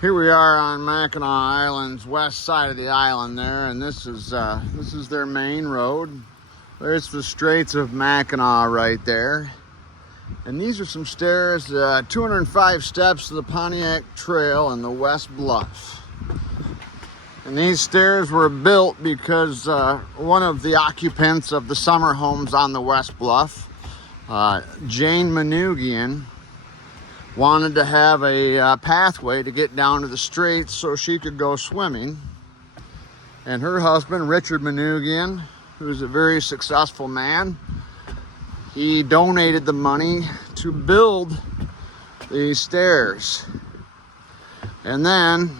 Here we are on Mackinac Island's west side of the island there, and this is their main road. There's the Straits of Mackinac right there. And these are some stairs, 205 steps to the Pontiac Trail in the West Bluff. And these stairs were built because one of the occupants of the summer homes on the West Bluff, Jane Manoogian, wanted to have a pathway to get down to the Straits so she could go swimming. And her husband, Richard Manoogian, who's a very successful man, he donated the money to build these stairs. And then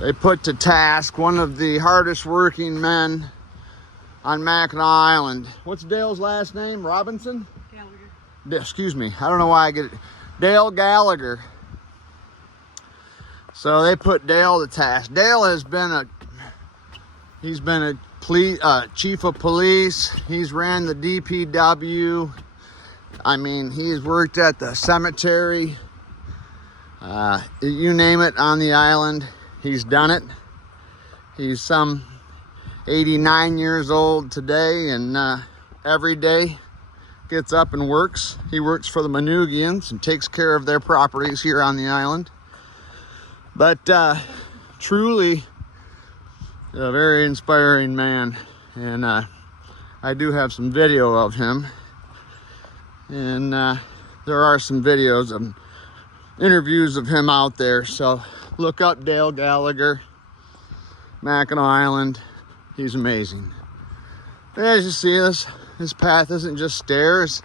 they put to task one of the hardest working men on Mackinac Island. What's Dale's last name? Robinson? Gallagher. Excuse me. I don't know why I get it. Dale Gallagher. So they put Dale to task. Dale has been he's been a chief of police. He's ran the DPW. I mean, he's worked at the cemetery. You name it on the island, he's done it. He's some 89 years old today, and every day gets up and works. He works for the Manoogians and takes care of their properties here on the island. But truly a very inspiring man, and I do have some video of him, and there are some videos of interviews of him out there, so look up Dale Gallagher, Mackinac Island. He's amazing. As you see, this path isn't just stairs.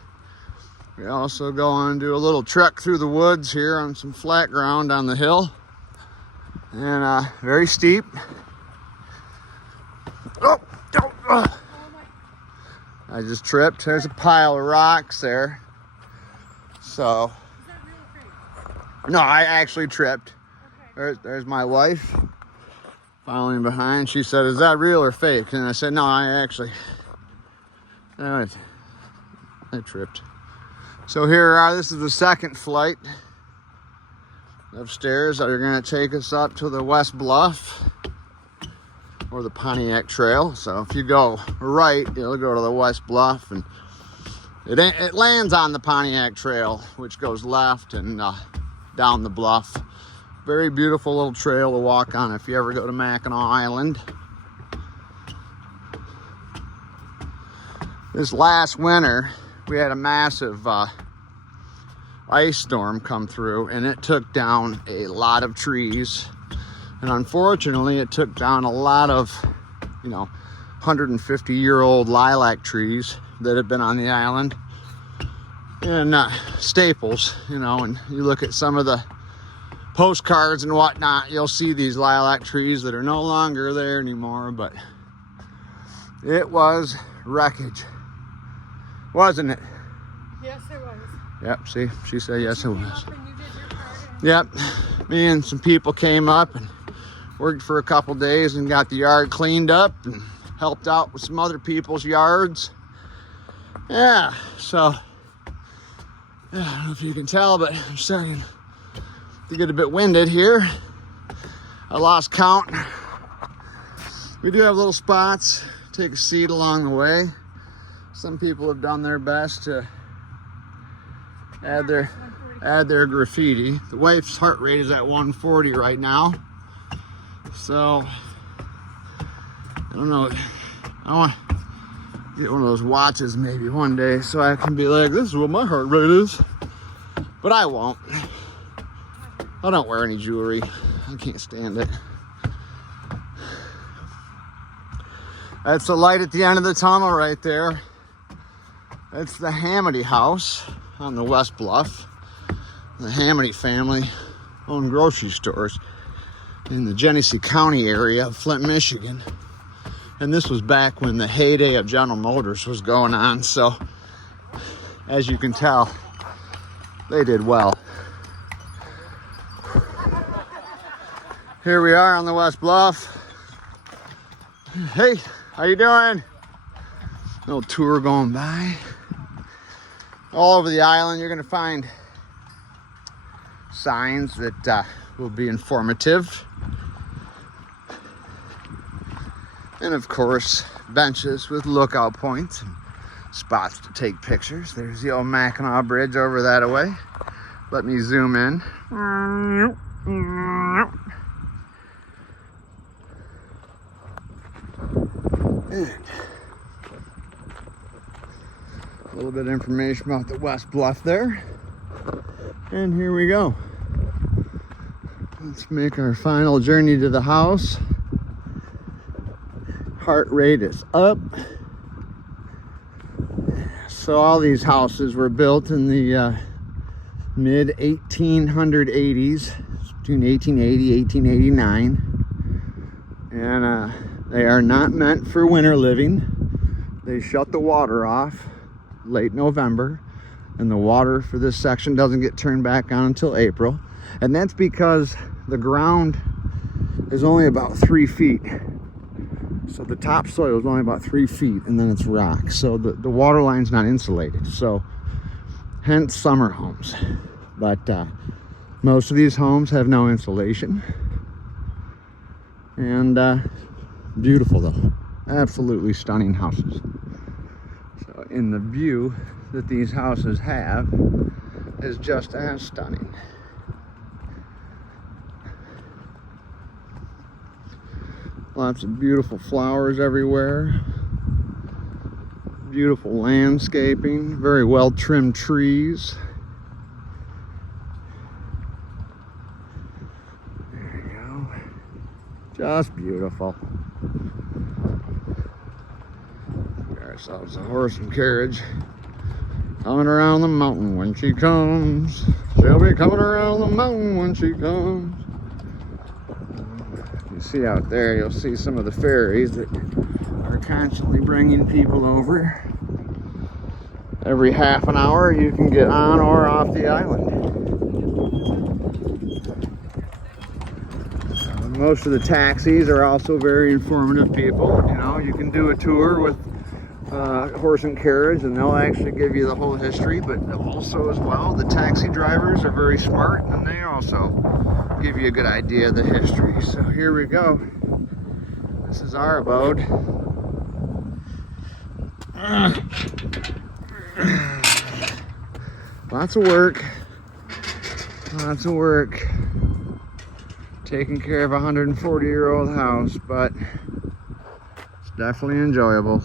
We also go on and do a little trek through the woods here on some flat ground on the hill, and very steep. I just tripped. There's a pile of rocks there. So, Is that real or fake? no, I actually tripped. Okay. There's my wife following behind. She said, "Is that real or fake?" And I said, "No, I tripped." So here we are. This is the second flight of stairs that are going to take us up to the West Bluff, or the Pontiac Trail. So if you go right, you'll go to the West Bluff, and it lands on the Pontiac Trail, which goes left and down the bluff. Very beautiful little trail to walk on if you ever go to Mackinac Island. This last winter, we had a massive ice storm come through, and it took down a lot of trees. And unfortunately, it took down a lot of, 150-year-old lilac trees that have been on the island. And staples, and you look at some of the postcards and whatnot, you'll see these lilac trees that are no longer there anymore, but it was wreckage, wasn't it? Yes, it was. Yep, see, she said yes, it was. You did your part. Yep, me and some people came up and worked for a couple days and got the yard cleaned up and helped out with some other people's yards. Yeah, so I don't know if you can tell, but I'm starting to get a bit winded here. I lost count. We do have little spots. Take a seat along the way. Some people have done their best to add their graffiti. The wife's heart rate is at 140 right now. So, I don't know. I want to get one of those watches maybe one day so I can be like, this is what my heart rate is. But I won't. I don't wear any jewelry. I can't stand it. That's the light at the end of the tunnel right there. That's the Hamady house on the West Bluff. The Hamady family owned grocery stores in the Genesee County area of Flint, Michigan. And this was back when the heyday of General Motors was going on. So, as you can tell, they did well. Here we are on the West Bluff. Hey, how you doing? Little tour going by. All over the island, you're gonna find signs that will be informative. And of course, benches with lookout points and spots to take pictures. There's the old Mackinac Bridge over that way. Let me zoom in. And a little bit of information about the West Bluff there. And here we go. Let's make our final journey to the house. Heart rate is up. So all these houses were built in the mid 1880s, between 1880 1889, and they are not meant for winter living. They shut the water off late November, and the water for this section doesn't get turned back on until April, and that's because the ground is only about 3 feet. So the topsoil is only about 3 feet, and then it's rock. So the water line's not insulated. So hence summer homes. But most of these homes have no insulation. And beautiful though. Absolutely stunning houses. So in the view that these houses have is just as stunning. Lots of beautiful flowers everywhere. Beautiful landscaping. Very well trimmed trees. There you go. Just beautiful. Get ourselves a horse and carriage. Coming around the mountain when she comes. She'll be coming around the mountain when she comes. See out there, you'll see some of the ferries that are constantly bringing people over. Every half an hour you can get on or off the island. Most of the taxis are also very informative people. You know, you can do a tour with horse and carriage and they'll actually give you the whole history, but also as well the taxi drivers are very smart and they also give you a good idea of the history. So here we go. This is our abode. Lots of work. Lots of work. Taking care of a 140-year-old house, but it's definitely enjoyable.